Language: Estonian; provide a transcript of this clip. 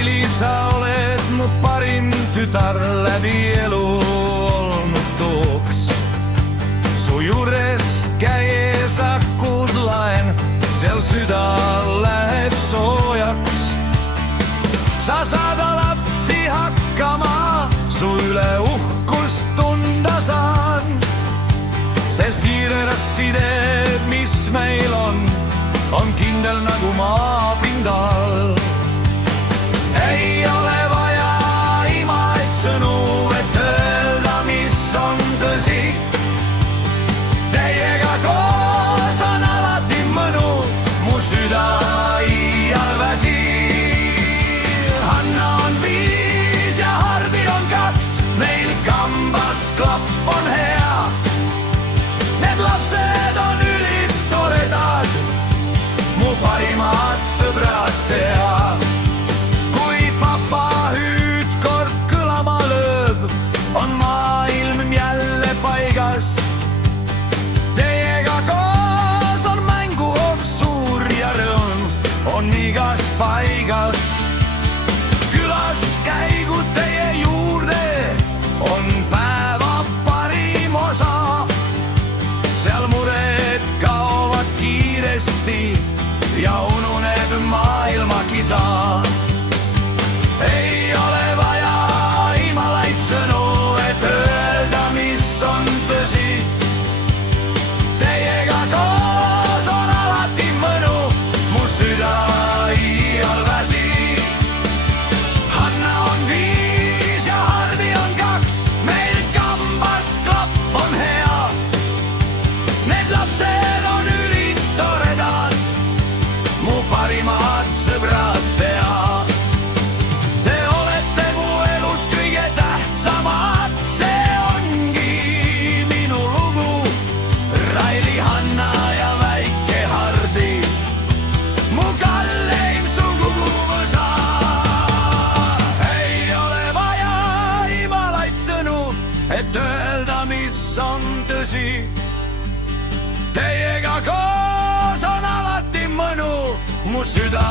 Raili, sa oled mu parim tütar läbi elu olnud tooks. Su juures käies akud laen, seal süda läheb soojaks. Sa saad alati hakkama, su üle uhkust tunda saan. See siiras side, mis meil on kindel nagu maapindal. Ei ole vaja imaid sõnu, et öelda, mis on tõsi. Teiega koos on alati mõnu, mu süda iial väsi. Hanna on 5 ja Hardi on 2, meil kambas klapp on hea. Need lapsed on ülitoredad, mu parimad sõbrad tea. Kui papa hüüd kord kõlama lööb, on maailm jälle paigas. Teiega koos on mänguhoog suur ja rõõm on igas paigas. Külaskäigud teie juurde on päeva parim osa. Seal mured kaovad kiiresti ja ununeb maailmakisa. Ei ole vaja imalaid sõnu, et öelda, mis on tõsi. Teiega koos on alati mõnu, mu süda iial väsi. Hanna on 5 ja Hardi on 2, meil kambas klapp on hea. Need lapsed on ülitoredad, mu parimad sõbrad tea. Te olete mu elus kõige tähtsamad, see ongi minu lugu. Raili, Hanna ja väike Hardi, mu kalleim suguvõsa. Ei ole vaja imalaid sõnu, et öelda, mis on tõsi. Teiega koos on alati mõnu, mu süda